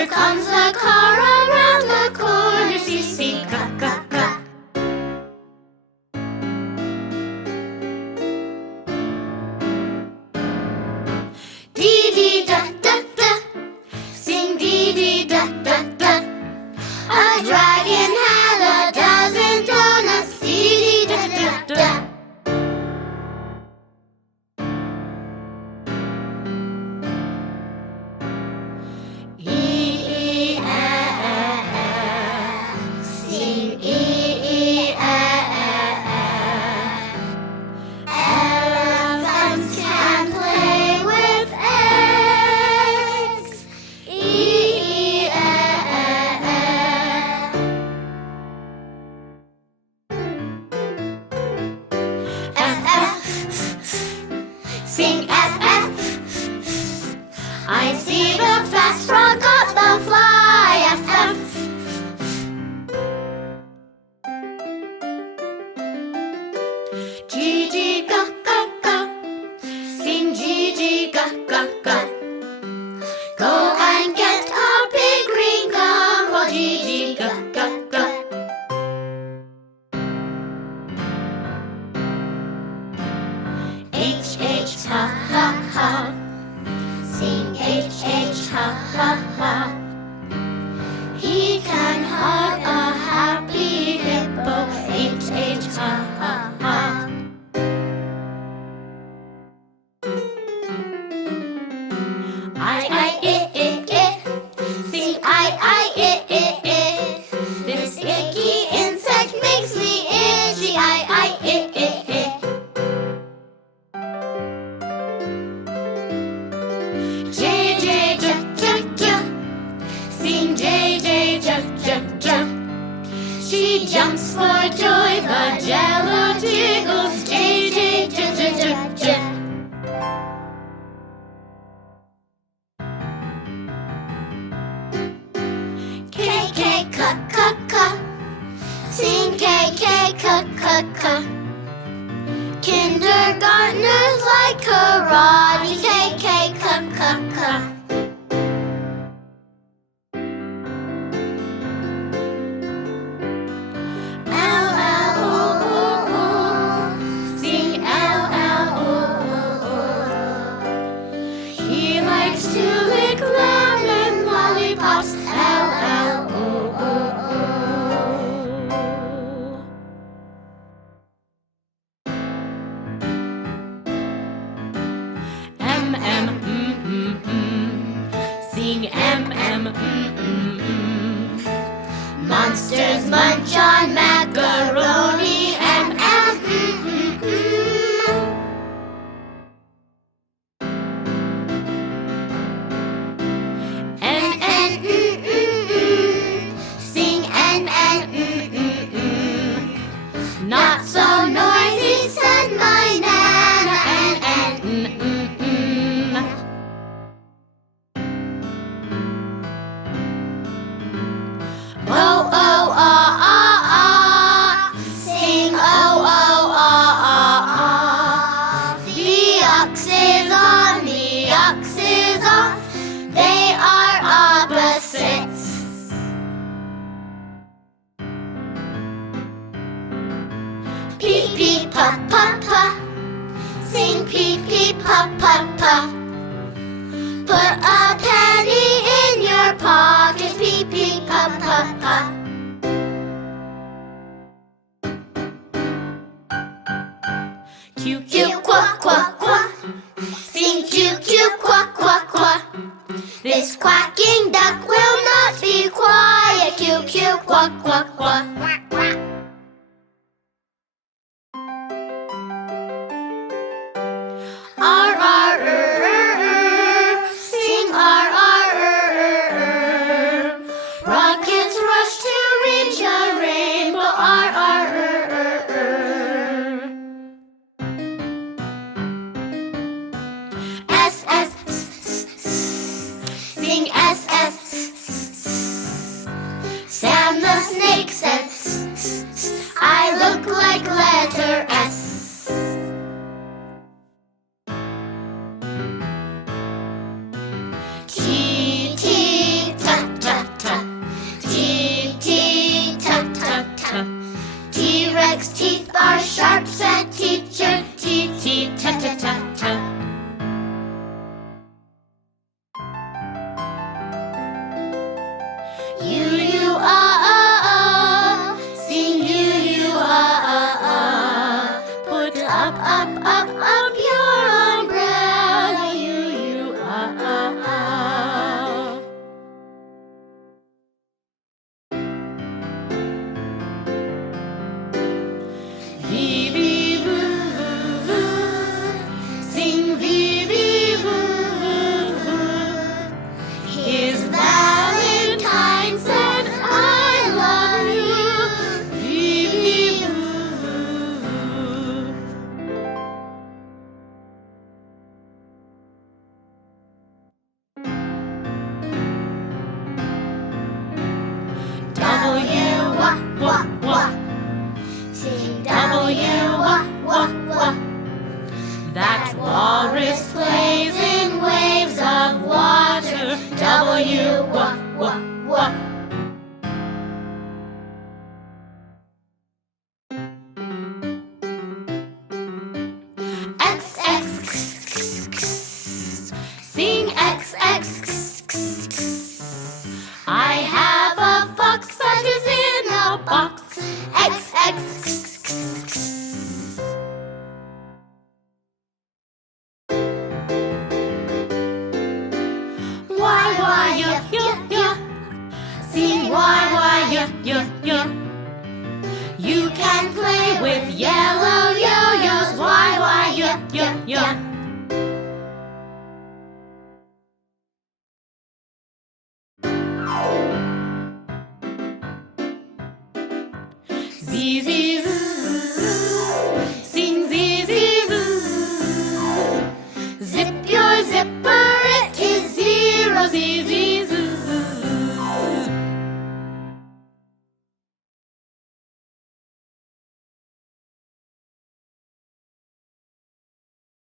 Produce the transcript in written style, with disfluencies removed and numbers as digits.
Here comes the car around the corner. See, see, ga, ga, ga. Dee dee da da da, sing dee dee da da da. A dragon had a dozen donuts. Dee dee da da da. Sing F, F. I see the fast frog got the fly. F, F. G, G, ga, ga, ga. Sing G, G, ga, ga, ga. Go and get a big green gumball. G, G, ga, ga, ga. H, H, ha, ha, ha. Sing H, H, ha, ha, ha. He can hug a happy hippo. H, H, ha, ha, ha. I, I. Sing I, I. This icky insect makes me itchy. I. J, J, J, J, J. Sing J, J, J, J, J. She jumps for joy, the jello jiggles. J, J, J, J, J, J. K, K, K, K, K. Sing K, K, K, K, K. Kindergartners like karate. K, K, K, K, K. L, L, O, O, O. Sing L, L, O, O, O. He likes to lick lemon lollipops. L, L, O, O, O. M, M, Sing M, M, Monsters munch on macaroni. M, M, N, N, Sing N, N, Not so noisy, said my Nana. N, N, O, O, ah, ah, ah. Sing O, O, ah, ah, ah. The ox is on, the ox is off. They are opposites. Pee, pee, pa, pa, pa. Sing pee, pee, pa, pa, pa. Put a penny in your pocket. Pee, pee, pa, pa, pa. Q, Q, qua, qua, qua. Sing Q, Q, qua, qua, qua. This quacking duck will not be quiet. Q, Q, qua, qua, qua. R, R, Sing R, R, Rockets rush to reach a rainbow. R, R, S, S, Sing S, S, Sam the snake wah, wah. Sing W, wah, wah, wah. That walrus plays in waves of water. W, wah, wah, wah. X, X, sing X, X. I have a fox that is in a box. X, X. Y, y, y. Sing Y, y, y. You can play with yellow yo-yos. Y, y, y. Z, Z, Z.